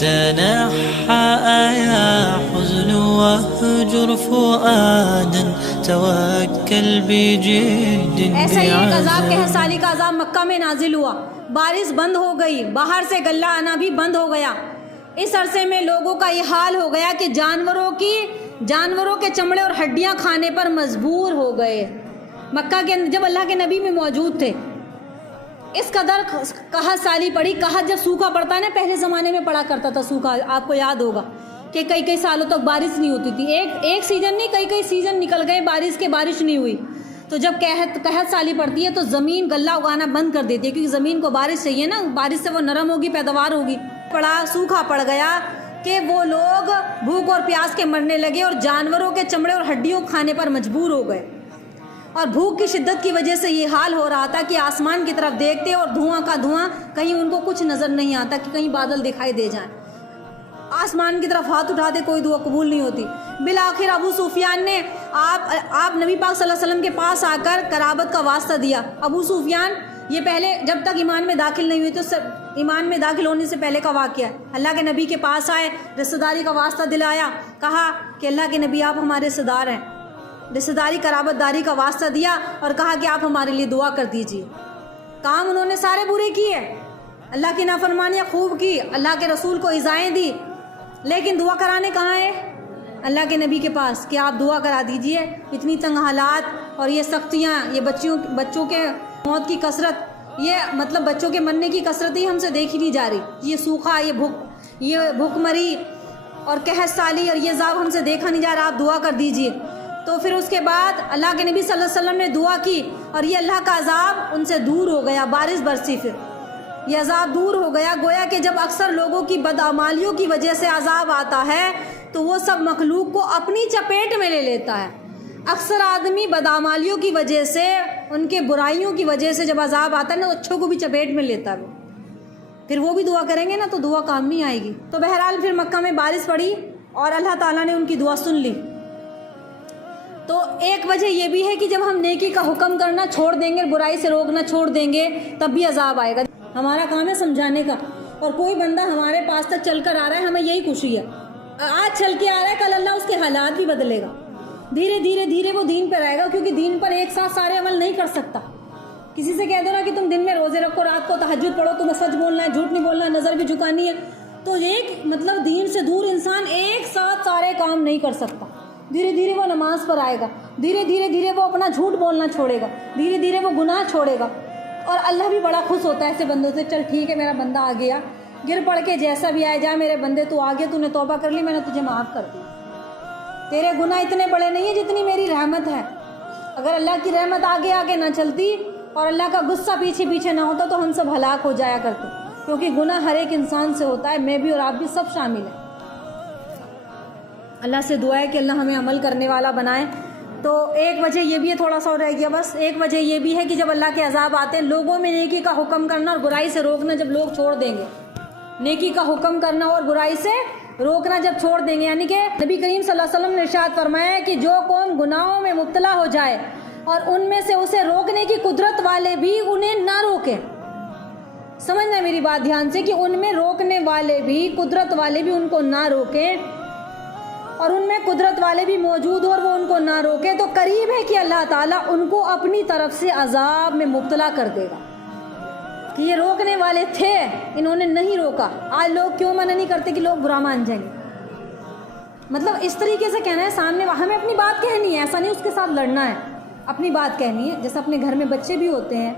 تنحى يا حزن واهجر فؤادا توكل بجد ایسا ہی ایک عذاب 10 سالی کا عذاب مکہ میں نازل ہوا. بارش بند ہو گئی, باہر سے غلہ آنا بھی بند ہو گیا. اس عرصے میں لوگوں کا یہ حال ہو گیا کہ جانوروں کے چمڑے اور ہڈیاں کھانے پر مجبور ہو گئے. مکہ کے جب اللہ کے نبی میں موجود تھے, اس قدر قحط سالی پڑی. قحط جب سوکھا پڑتا ہے نا, پہلے زمانے میں پڑا کرتا تھا سوکھا, آپ کو یاد ہوگا کہ کئی سالوں تک بارش نہیں ہوتی تھی. ایک سیزن نہیں, کئی سیزن نکل گئے بارش نہیں ہوئی. تو جب قحط سالی پڑتی ہے تو زمین غلہ اگانا بند کر دیتی ہے, کیونکہ زمین کو بارش چاہیے نا, بارش سے وہ نرم ہوگی, پیداوار ہوگی. سوکھا پڑ گیا کہ وہ لوگ بھوک اور پیاس کے مرنے لگے اور جانوروں کے چمڑے اور ہڈیوں کھانے پر مجبور ہو گئے. اور بھوک کی شدت کی وجہ سے یہ حال ہو رہا تھا کہ آسمان کی طرف دیکھتے اور دھواں کا دھواں, کہیں ان کو کچھ نظر نہیں آتا کہ کہیں بادل دکھائی دے جائیں. آسمان کی طرف ہاتھ اٹھاتے, کوئی دعا قبول نہیں ہوتی. بالآخر ابو سفیان نے آپ نبی پاک صلی اللہ علیہ وسلم کے پاس آ کر قرابت کا واسطہ دیا. ابو سفیان یہ پہلے جب تک ایمان میں داخل نہیں ہوئی, تو ایمان میں داخل ہونے سے پہلے کا واقعہ ہے. اللہ کے نبی کے پاس آئے, رشتہ داری کا واسطہ دلایا, کہا کہ اللہ کے نبی آپ ہمارے رشتہ دار ہیں. رشتہ داری قرابت داری کا واسطہ دیا اور کہا کہ آپ ہمارے لیے دعا کر دیجیے. کام انہوں نے سارے برے کیے, اللہ کی نافرمانیاں خوب کی, اللہ کے رسول کو ایذائیں دی, لیکن دعا کرانے کہاں ہے؟ اللہ کے نبی کے پاس, کہ آپ دعا کرا دیجئے. اتنی تنگ حالات اور یہ سختیاں, یہ بچوں کے موت کی کثرت, یہ مطلب بچوں کے مرنے کی کثرت ہی ہم سے دیکھی نہیں جا رہی. یہ سوکھا, یہ بھوک مری اور قحط سالی اور یہ عذاب ہم سے دیکھا نہیں جا رہا, آپ دعا کر دیجئے. تو پھر اس کے بعد اللہ کے نبی صلی اللہ علیہ وسلم نے دعا کی اور یہ اللہ کا عذاب ان سے دور ہو گیا. بارش برسی, پھر یہ عذاب دور ہو گیا. گویا کہ جب اکثر لوگوں کی بدعمالیوں کی وجہ سے عذاب آتا ہے تو وہ سب مخلوق کو اپنی چپیٹ میں لے لیتا ہے. اکثر آدمی بدعمالیوں کی وجہ سے, ان کے برائیوں کی وجہ سے جب عذاب آتا ہے نا, تو اچھوں کو بھی چپیٹ میں لیتا ہے. پھر وہ بھی دعا کریں گے نا تو دعا کام نہیں آئے گی. تو بہرحال پھر مکہ میں بارش پڑی اور اللہ تعالیٰ نے ان کی دعا سن لی. تو ایک وجہ یہ بھی ہے کہ جب ہم نیکی کا حکم کرنا چھوڑ دیں گے, برائی سے روکنا چھوڑ دیں گے, تب بھی عذاب آئے گا. ہمارا کام ہے سمجھانے کا, اور کوئی بندہ ہمارے پاس تک چل کر آ رہا ہے, ہمیں یہی خوشی ہے. آج چل کے آ رہا ہے, کل اللہ اس کے حالات بھی بدلے گا. دھیرے وہ دین پر آئے گا, کیونکہ دین پر ایک ساتھ سارے عمل نہیں کر سکتا. کسی سے کہہ دو نا کہ تم دن میں روزے رکھو, رات کو تہجد پڑھو, تمہیں سچ بولنا ہے, جھوٹ نہیں بولنا, نظر بھی جھکانی ہے, تو ایک مطلب دین سے دور انسان ایک ساتھ سارے کام نہیں کر سکتا. دھیرے وہ نماز پر آئے گا, دھیرے وہ اپنا جھوٹ بولنا چھوڑے گا, دھیرے وہ گناہ چھوڑے گا, اور اللہ بھی بڑا خوش ہوتا ہے ایسے بندوں سے. چل ٹھیک ہے, میرا بندہ آ گیا, گر پڑ کے جیسا بھی آئے, جا میرے بندے تو آ گیا, تو نے توبہ کر لی, میں نے تجھے معاف کر دی. تیرے گناہ اتنے بڑے نہیں ہیں جتنی میری رحمت ہے. اگر اللہ کی رحمت آگے نہ چلتی اور اللہ کا غصہ پیچھے نہ ہوتا تو ہم سب ہلاک ہو جایا کرتے, کیونکہ گناہ ہر ایک انسان سے ہوتا ہے, میں بھی اور آپ بھی سب شامل ہیں. اللہ سے دعا ہے کہ اللہ ہمیں عمل کرنے والا بنائے. تو ایک وجہ یہ بھی ہے, تھوڑا سا رہ گیا بس, ایک وجہ یہ بھی ہے کہ جب اللہ کے عذاب آتے ہیں, لوگوں میں نیکی کا حکم کرنا اور برائی سے روکنا جب لوگ چھوڑ دیں گے, نیکی کا حکم کرنا اور برائی سے روکنا جب چھوڑ دیں گے, یعنی کہ نبی کریم صلی اللہ علیہ وسلم نے ارشاد فرمایا ہے کہ جو قوم گناہوں میں مبتلا ہو جائے اور ان میں سے اسے روکنے کی قدرت والے بھی انہیں نہ روکیں. سمجھنا میری بات دھیان سے, کہ ان میں روکنے والے بھی, قدرت والے بھی ان کو نہ روکیں, اور ان میں قدرت والے بھی موجود ہو اور وہ ان کو نہ روکے, تو قریب ہے کہ اللہ تعالیٰ ان کو اپنی طرف سے عذاب میں مبتلا کر دے گا. کہ یہ روکنے والے تھے, انہوں نے نہیں روکا. آج لوگ کیوں منع نہیں کرتے کہ لوگ برا مان جائیں گے, مطلب اس طریقے سے کہنا ہے سامنے, ہمیں اپنی بات کہنی ہے, ایسا نہیں اس کے ساتھ لڑنا ہے, اپنی بات کہنی ہے. جیسے اپنے گھر میں بچے بھی ہوتے ہیں,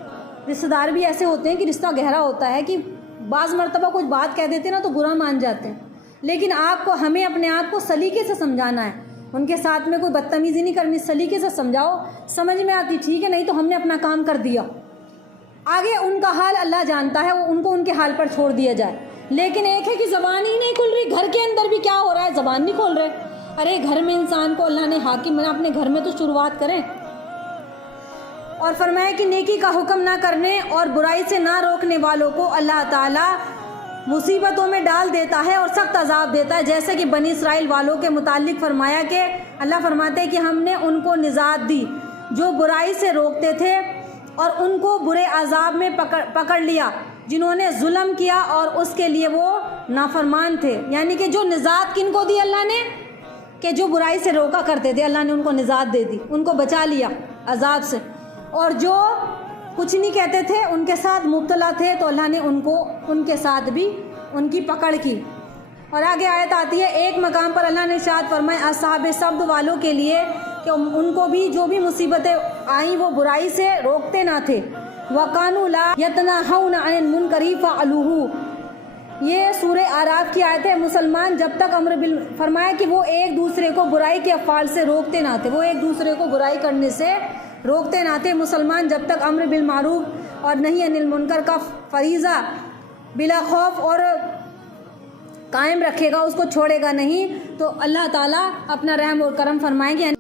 رشتہ دار بھی ایسے ہوتے ہیں کہ رشتہ گہرا ہوتا ہے کہ بعض مرتبہ کچھ بات کہہ دیتے ہیں نا تو برا مان جاتے ہیں, لیکن ہمیں اپنے آپ کو سلیقے سے سمجھانا ہے. ان کے ساتھ میں کوئی بدتمیزی نہیں کرنی, سلیقے سے سمجھاؤ, سمجھ میں آتی ٹھیک ہے, نہیں تو ہم نے اپنا کام کر دیا. آگے ان کا حال اللہ جانتا ہے, وہ ان کو ان کے حال پر چھوڑ دیا جائے. لیکن ایک ہے کہ زبان ہی نہیں کھل رہی, گھر کے اندر بھی کیا ہو رہا ہے, زبان نہیں کھول رہے. ارے گھر میں انسان کو اللہ نے حاکم بنا, اپنے گھر میں تو شروعات کریں. اور فرمایا کہ نیکی کا حکم نہ کرنے اور برائی سے نہ روکنے والوں کو اللہ تعالیٰ مصیبتوں میں ڈال دیتا ہے اور سخت عذاب دیتا ہے. جیسے کہ بنی اسرائیل والوں کے متعلق فرمایا کہ اللہ فرماتے ہیں کہ ہم نے ان کو نجات دی جو برائی سے روکتے تھے, اور ان کو برے عذاب میں پکڑ لیا جنہوں نے ظلم کیا اور اس کے لیے وہ نافرمان تھے، یعنی کہ جو نجات کن کو دی اللہ نے، کہ جو برائی سے روکا کرتے تھے اللہ نے ان کو نجات دے دی، ان کو بچا لیا عذاب سے، اور جو کچھ نہیں کہتے تھے ان کے ساتھ مبتلا تھے تو اللہ نے ان کے ساتھ بھی ان کی پکڑ کی۔ اور آگے آیت آتی ہے، ایک مقام پر اللہ نے ارشاد فرمایا اصحاب سبت والوں کے لیے کہ ان کو بھی جو بھی مصیبتیں آئیں وہ برائی سے روکتے نہ تھے، وَقَانُوا لَا يَتَنَاهَوْنَ عَنِ الْمُنْكَرِ فَعَلُوهُ، یہ سورہ اعراف کی آیت ہے۔ مسلمان جب تک فرمایا کہ وہ ایک دوسرے کو برائی کے افعال سے روکتے نہ تھے، وہ ایک دوسرے کو برائی کرنے سے روکتے نہ تھے۔ مسلمان جب تک امر بالمعروف اور نہی عن المنکر کا فریضہ بلا خوف اور قائم رکھے گا، اس کو چھوڑے گا نہیں، تو اللہ تعالیٰ اپنا رحم اور کرم فرمائیں گے۔